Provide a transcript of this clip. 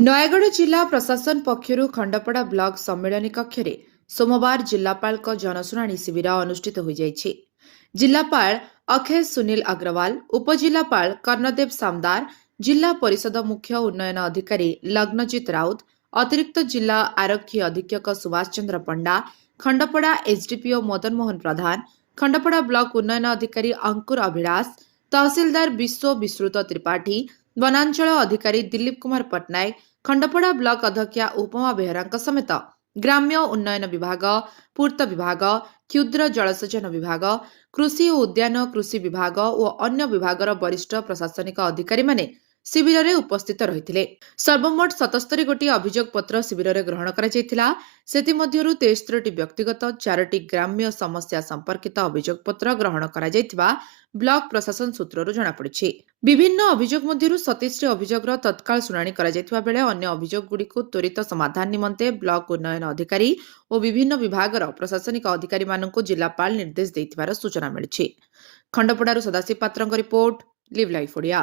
ନୟାଗଡ଼ ଜିଲ୍ଲା ପ୍ରଶାସନ ପକ୍ଷରୁ ଖଣ୍ଡପଡ଼ା ବ୍ଲକ ସମ୍ମିଳନୀ କକ୍ଷରେ ସୋମବାର ଜିଲ୍ଲାପାଳଙ୍କ ଜନଶୁଣାଣି ଶିବିର ଅନୁଷ୍ଠିତ ହୋଇଯାଇଛି। ଜିଲ୍ଲାପାଳ ଅକ୍ଷୟ ସୁନୀଲ ଅଗ୍ରୱାଲ, ଉପଜିଲ୍ଲାପାଳ କର୍ଣ୍ଣଦେବ ସାମଦାର, ଜିଲ୍ଲା ପରିଷଦ ମୁଖ୍ୟ ଉନ୍ନୟନ ଅଧିକାରୀ ଲଗ୍ନଜିତ ରାଉତ, ଅତିରିକ୍ତ ଜିଲ୍ଲା ଆରକ୍ଷୀ ଅଧୀକ୍ଷକ ସୁଭାଷ ଚନ୍ଦ୍ର ପଣ୍ଡା, ଖଣ୍ଡପଡ଼ା ଏସ୍ଡିପିଓ ମଦନ ମୋହନ ପ୍ରଧାନ, ଖଣ୍ଡପଡ଼ା ବ୍ଲକ ଉନ୍ନୟନ ଅଧିକାରୀ ଅଙ୍କୁର ଅଭିଳାଷ, ତହସିଲଦାର ବିଶ୍ୱ ବିଶ୍ରୁତ ତ୍ରିପାଠୀ, ବନାଞ୍ଚଳ ଅଧିକାରୀ ଦିଲ୍ଲୀପ କୁମାର ପଟ୍ଟନାୟକ, ଖଣ୍ଡପଡ଼ା ବ୍ଲକ ଅଧ୍ୟକ୍ଷା ଉପମା ବେହେରାଙ୍କ ସମେତ ଗ୍ରାମ୍ୟ ଉନ୍ନୟନ ବିଭାଗ, ପୂର୍ତ୍ତ ବିଭାଗ, କ୍ଷୁଦ୍ର ଜଳସେଚନ ବିଭାଗ, କୃଷି ଓ ଉଦ୍ୟାନ କୃଷି ବିଭାଗ ଓ ଅନ୍ୟ ବିଭାଗର ବରିଷ୍ଠ ପ୍ରଶାସନିକ ଅଧିକାରୀମାନେ ଶିବିରରେ ଉପସ୍ଥିତ ରହିଥିଲେ। ସର୍ବମୋଟ 77 ଗୋଟି ଅଭିଯୋଗ ପତ୍ର ଶିବିରରେ ଗ୍ରହଣ କରାଯାଇଥିଲା। ସେଥିମଧ୍ୟରୁ 73ଟି ବ୍ୟକ୍ତିଗତ, 4ଟି ଗ୍ରାମ୍ୟ ସମସ୍ୟା ସମ୍ପର୍କିତ ଅଭିଯୋଗ ପତ୍ର ଗ୍ରହଣ କରାଯାଇଥିବା ବ୍ଲକ ପ୍ରଶାସନ ସୂତ୍ରରୁ ଜଣାପଡ଼ିଛି। ବିଭିନ୍ନ ଅଭିଯୋଗ ମଧ୍ୟରୁ 27ଟି ଅଭିଯୋଗର ତତ୍କାଳ ଶୁଣାଣି କରାଯାଇଥିବା ବେଳେ ଅନ୍ୟ ଅଭିଯୋଗଗୁଡ଼ିକୁ ତ୍ୱରିତ ସମାଧାନ ନିମନ୍ତେ ବ୍ଲକ ଉନ୍ନୟନ ଅଧିକାରୀ ଓ ବିଭିନ୍ନ ବିଭାଗର ପ୍ରଶାସନିକ ଅଧିକାରୀମାନଙ୍କୁ ଜିଲ୍ଲାପାଳ ନିର୍ଦ୍ଦେଶ ଦେଇଥିବାର ସୂଚନା ମିଳିଛି। ଖଣ୍ଡପଡ଼ାରୁ ସଦାଶିବ ପାତ୍ରଙ୍କ ରିପୋର୍ଟ, ଲିଭ୍ ଲାଇଫ୍ ଓଡ଼ିଆ।